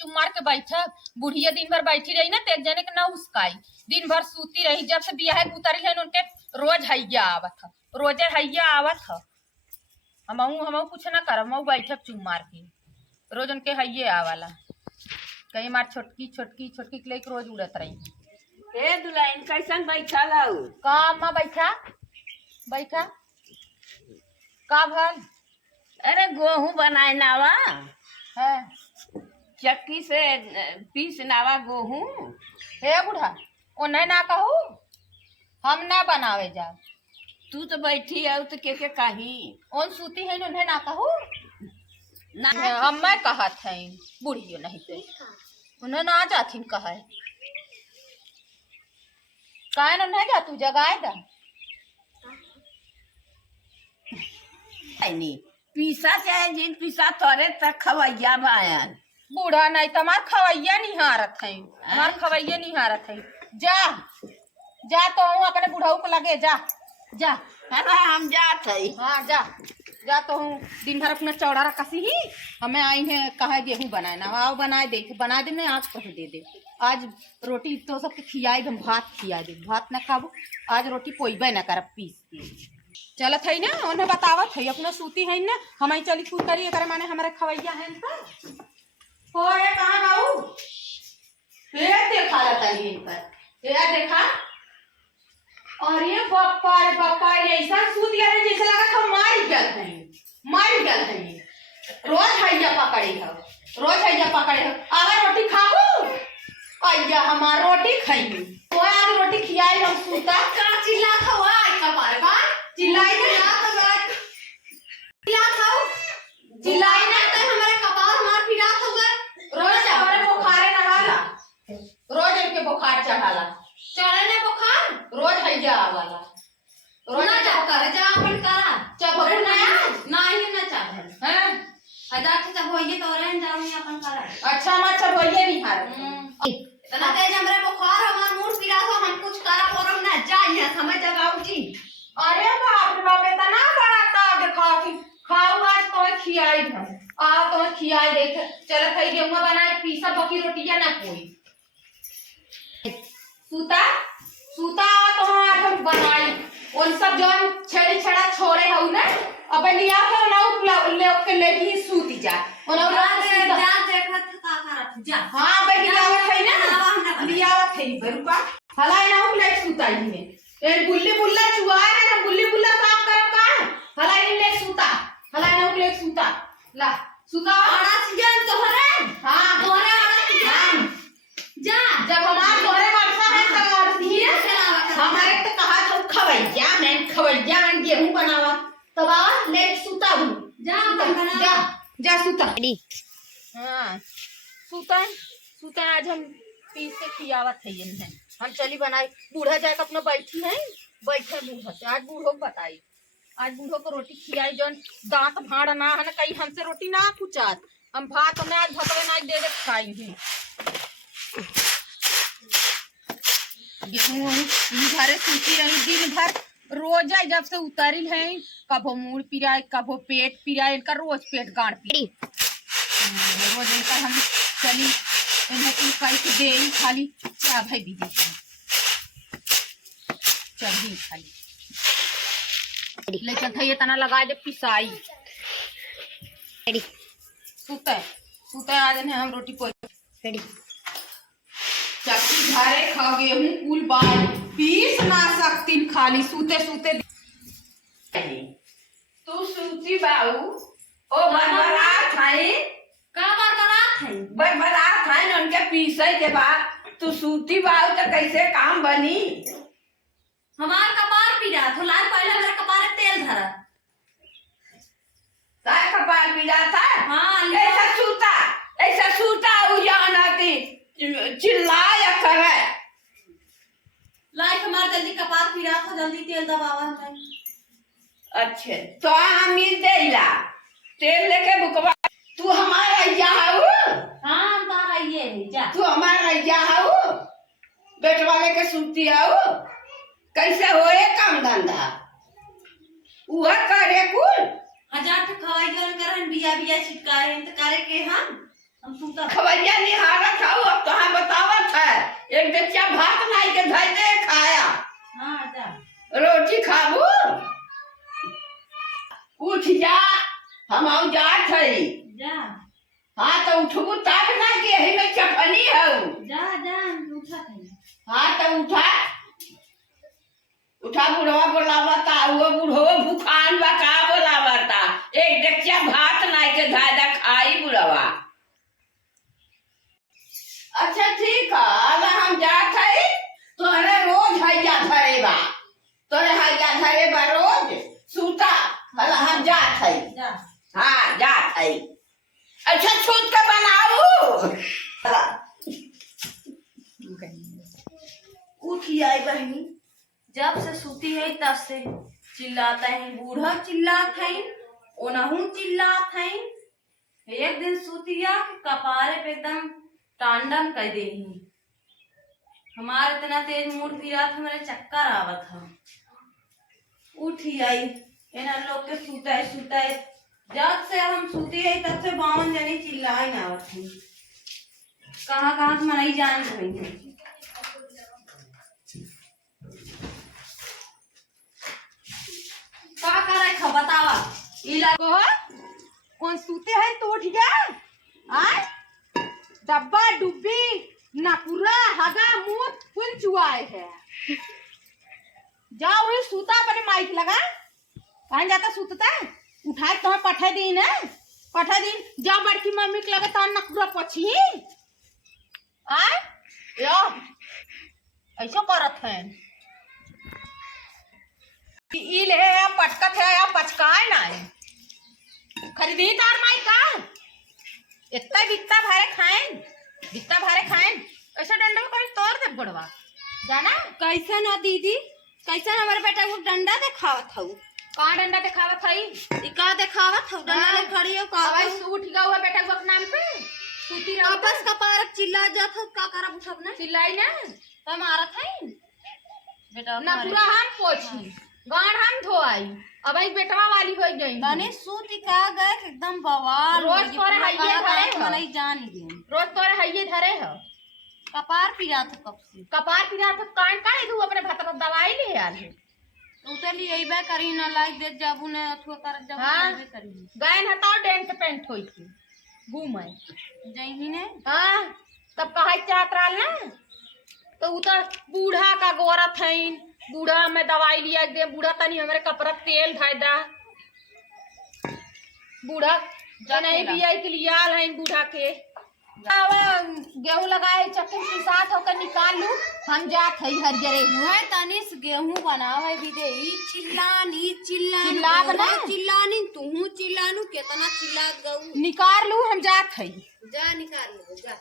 चुप मार के बैठा। बुढ़िया दिन भर बैठी रही ना, तो एक जने के ना उसकाई, दिन भर सूती रही। जब से बियाह उतरी है उनके रोज हैया आवत है, रोजे हैया आवत है। हम कुछ ना करब, हम बैठब चुप मार के, रोज उनके हैये आवाला। कहीं मार छोटकी छोटकी छोटकी के लेके रोज उड़त रही। ए दुल्हन कैसन बैठल हऊ? का अम्मा बैठा बैठा का भल? अरे गेहूं बनाए नावा है चक्की से पीस नावा गेहूं। हे बुढ़ा ओने ना कहू, हम ना बनावे जा। तू तो बैठी है तो के कही ओन सूती है उन्हें ना कहू ना। हम मैं कहत है बुढ़ियो नहीं तो उन्हें ना जाथिन कहे काहे न नहीं जा तू जगाए दा। नहीं पीसा चाहे जिन पीसा तोरे तक खवैया बायन। बूढ़ा नहीं तमार खवैया नहीं हारत है, हमार खवैया नहीं हारत है। जा जा तो हूँ अपने बुढ़ाऊ को लगे, जा जा। हम जात है। हाँ जा जा तो हूँ। दिन भर अपना चौड़ा कसी ही हमें आई है कहा गेहूं बनाए ना, आओ बनाए दे, बना दे आज कह दे। आज रोटी तो सबके खियाई, हम भात खिया दे, भात ना खाबो आज रोटी पोईबे ना करब पीस के। चलत है ना उन्हें बतावत है अपना सूती है ना, हम ही चली कुल करी कर माने हमारे खवैया है हो ये कहाँ गाऊ ये देखा रहता है इन पर ये देखा। और ये बप्पा रे बप्पा ऐसा सूत गया है जैसे लगा था मार गया है। रोज हैया पकड़ी है, रोज हैया पकड़े है। अगर रोटी खाबू अय्या हमार रोटी खाई कोई आज रोटी खियाई हम सूता का चिल्ला खवा का बार बार चिल्लाई ना चिल्ला खाओ चिल्लाई ना तो हमारे कपार मार फिरा होगा। रोज हमारे बुखार नहाला, रोज इनके बुखार चढ़ाला, चढ़े ने बुखार रोज हैया आवाला। रोज ना जा कर जा अपन करा चब ना ही ना चाहे हैं हजार से चब होइए तो रहन जाऊंगी अपन करा। अच्छा मत चब होइए नहीं हार तना तेज हमरे बुखार हमार मूड पिरा तो हम कुछ करा परम ना जाइए समझ जगाऊ जी। अरे बाप रे बाप इतना बड़ा ता देखा कि खाऊ आज तो खियाई है आ तो खियाई देख चल खाई गेहूं बनाए पीसा बकी रोटियां ना कोई सूता सूता तो आज हम बनाई उन सब जौन छेड़ी छड़ा छोड़े हऊ ना अब लिया के ना ले के लेगी सूती जा ओना जा देखत का करत जा। हां भाई लियावत है ना लियावत है बरुपा हला ना ले सूताई में ए गुल्ली बुल्ला चुआए ना गुल्ली बुल्ला साफ करब का हला इन ले सूता हला ना ले सूता ला सूता आड़ा सीजन तोहरे। हां तोहरे आड़ा सीजन जा जब हमार तोहरे वर्षा है तब और सीए हमारे तो कहा तो खवैया मैं गेहूं बनावा तब आ ले सूता हूं जा बना जा जा सूता। हां सूता सूता आज हम पीस के खियावत है इन है हम चली बनाई। बूढ़ा जाके अपना बैठी है बैठे बूढ़ा से आज बूढ़ो बताई आज बूढ़ो को रोटी खियाई जौन दांत भाड़ ना है ना कहीं हमसे रोटी ना पूछात हम भात में आज भतवे ना दे खाई ही गेहूं घरे सूती रही दिन भर रोज जब से उतरी है कभो मुड़ पिराए कभो पेट पिराए इनका रोज पेट गाड़ पी रोज इनका हम चली इन्हें तू कैसे दे खाली क्या भाई दीदी चढ़ी खाली लेकिन था ये तना लगा दे पिसाई सूते सूते आज इन्हें हम रोटी पोई चक्की घरे खा गेहूं कुल बाल पीस ना सकती खाली सूते सूते। तू सूती बाऊ ओ बरबरात है का बरबरात है बरबरात है उनके पीसे के बाद तू सूती बाऊ तो कैसे काम बनी। हमार कपार पीड़ा तो लाल पहले मेरे कपार में तेल धरा ताय कपार पीड़ा था। हां ऐसा सूता उजाना की चिल्लाया करे लाइक हमार जल्दी कपार पीड़ा था जल्दी तेल दबावा है। अच्छे तो हम मिल देला तेल लेके बुकवा तू हमारा अय्या हऊ। हां तारा ये जा तू हमारा अय्या हऊ बेट वाले के सूती हऊ कैसे होए काम धंधा वह करे कुल हजार तो खवाई जन करन बिया बिया छिटकारे तो करे के हम सूता खवैया नहीं तू तब ना कि यही में चपनी हो। जा जा उठा थे। हाँ तो उठा उठा, बुढ़वा बोलावता, वो बुढ़वा भूखान बा का बोलावता, एक डच्चा भात नाई के धादा खाई बुढ़वा। अच्छा ठीक है, अब हम जात है तोरे रोज हैया धरे बा, तोरे हैया धरे बा रोज सूता, हला हम जात है। जा हाँ जात है। अच्छा छूट के बनाऊ। उठी आई बहनी, जब से सूती है तब से चिल्लाता है, बूढ़ा चिल्लात है, ओनहू चिल्लात है। एक दिन सूतिया कपारे पे एकदम टांडन कर दे। हमारे इतना तेज मूड फिरा था, मेरे चक्कर आवत था। उठी आई, एना लोग के सूता है। जब से हम सूती है तब से 52 जने चिल्लाए ना आवत है। कहाँ कहाँ से मनाई जान रही है। का करे खा बतावा इला को कौन सूते है तो उठ जा। आय डब्बा डुब्बी नकुरा हगा मुंह कुल चुआए है। जाओ वही सूता अपने माइक लगा, कहाँ जाता सूतता, उठाए तो पठे दी ना, पठे दी। जा बड़की मम्मी के लगे तो नकुरा पछी। आय यो ऐसा करत है ई ले पटकत है या पचकाए ना है। खरीदी तार माई का इतना बिकता भारे खाएं ऐसा डंडा कहीं तोड़ दे बुढ़वा जाना। कैसा ना दीदी, कैसा हमारे बेटा को डंडा दिखावत हूँ। कहाँ डंडा दिखावत हई, का दिखावत हूँ डंडा ले खड़ी हो का भाई सूट गया हुआ बेटा को नाम पे सूती रहो वापस का पारक चिल्ला जात हो का करब उठब ना चिल्लाई ना तो मारत है बेटा ना पूरा हम पोछी गाड़ हम धोआई। अब आई बेटवा वाली हो गई तने सूती का गए एकदम बवाल रोज तोरे हइये धरे हो। नहीं जान गए रोज तोरे हइये धरे हो। कपार पिरा था कब से कपार पिरा तो काहे दू अपने भतर दवाई ले आल है। उतली अइबे करी ना लाइक दे जाबू ने अथवा कर जाबू हाँ। अइबे करी गए न तो डेंट पेंट होई थी घूमे जइही ने हाँ तब कहा चाहत रहा ना तो उतर बूढ़ा का गोरत है। बूढ़ा में दवाई लिया दे, बूढ़ा तनी हमारे कपड़ा तेल धायदा, बूढ़ा नहीं भी आई के लिया है बूढ़ा के। गेहूं लगाए चक्की के साथ होकर निकाल लू हम जात है हर जरे है तनिस गेहूं बनावे भी दे ई चिल्लानी चिल्ला बना चिल्लानी तू चिल्लानू केतना चिल्ला गऊ निकाल लू हम जात है। जा निकाल लो जा।